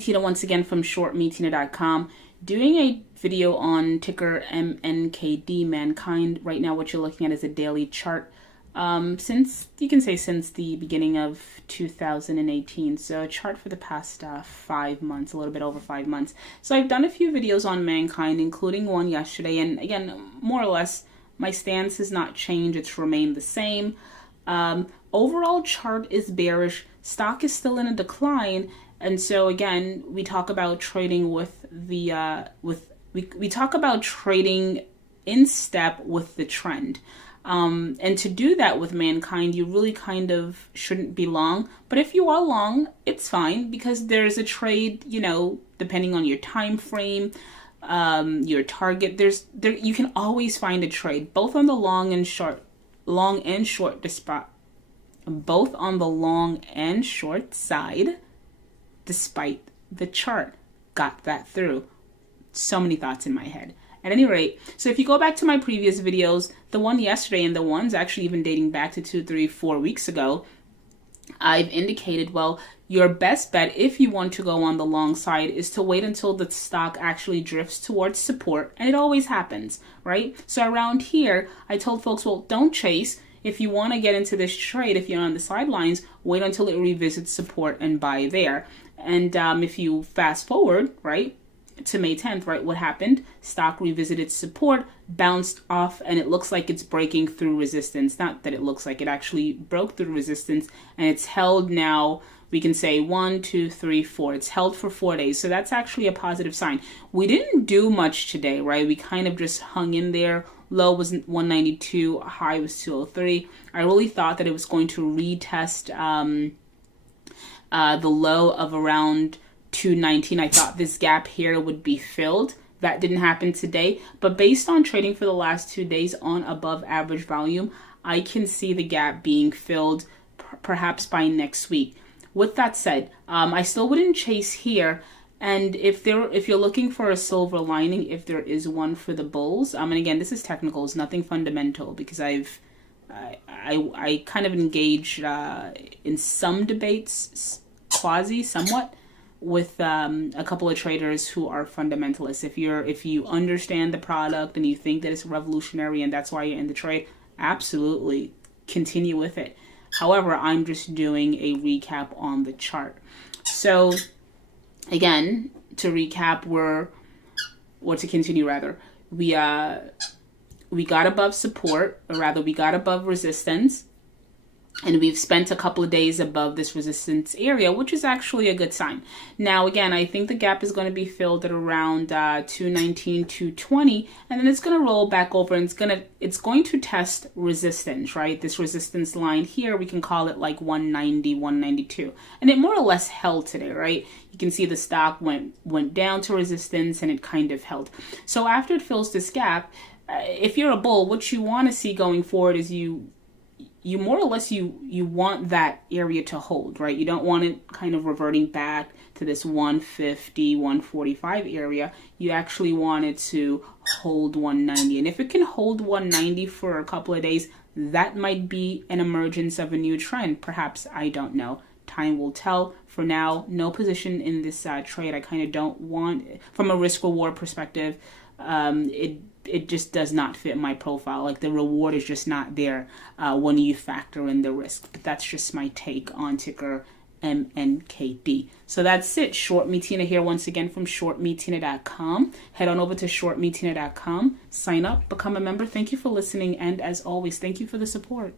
Tina once again from shortmetina.com, doing a video on ticker MNKD, MannKind. Right now what you're looking at is a daily chart since the beginning of 2018. So a chart for the past 5 months, a little bit over 5 months. So I've done a few videos on MannKind, including one yesterday, and again, more or less, my stance has not changed. It's remained the same. Overall chart is bearish. Stock is still in a decline. And so again, we talk about trading with the, we talk about trading in step with the trend. And to do that with MannKind, you really kind of shouldn't be long. But if you are long, it's fine, because there's a trade, you know, depending on your time frame, your target, you can always find a trade, both on the long and short side, despite the chart. Got that through. So many thoughts in my head. At any rate, so if you go back to my previous videos, the one yesterday and the ones actually even dating back to 2, 3, 4 weeks ago, I've indicated, well, your best bet if you want to go on the long side is to wait until the stock actually drifts towards support, and it always happens, right? So around here, I told folks, well, don't chase. If you want to get into this trade, if you're on the sidelines, wait until it revisits support and buy there. And if you fast forward, right, to May 10th, right, what happened? Stock revisited support, bounced off, and it looks like it's breaking through resistance. Not that it looks like, it actually broke through resistance, and it's held now, we can say 1, 2, 3, 4. It's held for 4 days, so that's actually a positive sign. We didn't do much today, right? We kind of just hung in there. Low was 192, high was 203. I really thought that it was going to retest the low of around 219. I thought this gap here would be filled. That didn't happen today, but based on trading for the last 2 days on above average volume, I can see the gap being filled perhaps by next week. With that said, I still wouldn't chase here. And if you're looking for a silver lining, if there is one for the bulls, and again, this is technical, it's nothing fundamental, because I kind of engage in some debates, somewhat, with a couple of traders who are fundamentalists. If you understand the product and you think that it's revolutionary and that's why you're in the trade, absolutely continue with it. However, I'm just doing a recap on the chart. So again, to recap, we got above support, or rather we got above resistance, and we've spent a couple of days above this resistance area, which is actually a good sign. Now, again, I think the gap is going to be filled at around 219, 220, and then it's going to roll back over, and it's going to test resistance, right? This resistance line here, we can call it like 190, 192, and it more or less held today, right? You can see the stock went down to resistance, and it kind of held. So after it fills this gap, if you're a bull, what you want to see going forward is you more or less, you want that area to hold, right? You don't want it kind of reverting back to this 150, 145 area. You actually want it to hold 190. And if it can hold 190 for a couple of days, that might be an emergence of a new trend. Perhaps, I don't know. Time will tell. For now, no position in this trade. I kind of don't want, from a risk-reward perspective, it just does not fit my profile. Like, the reward is just not there when you factor in the risk. But that's just my take on ticker MNKD. So that's it. Short Me Tina here once again from shortmetina.com. Head on over to shortmetina.com, sign up, become a member. Thank you for listening, and as always, thank you for the support.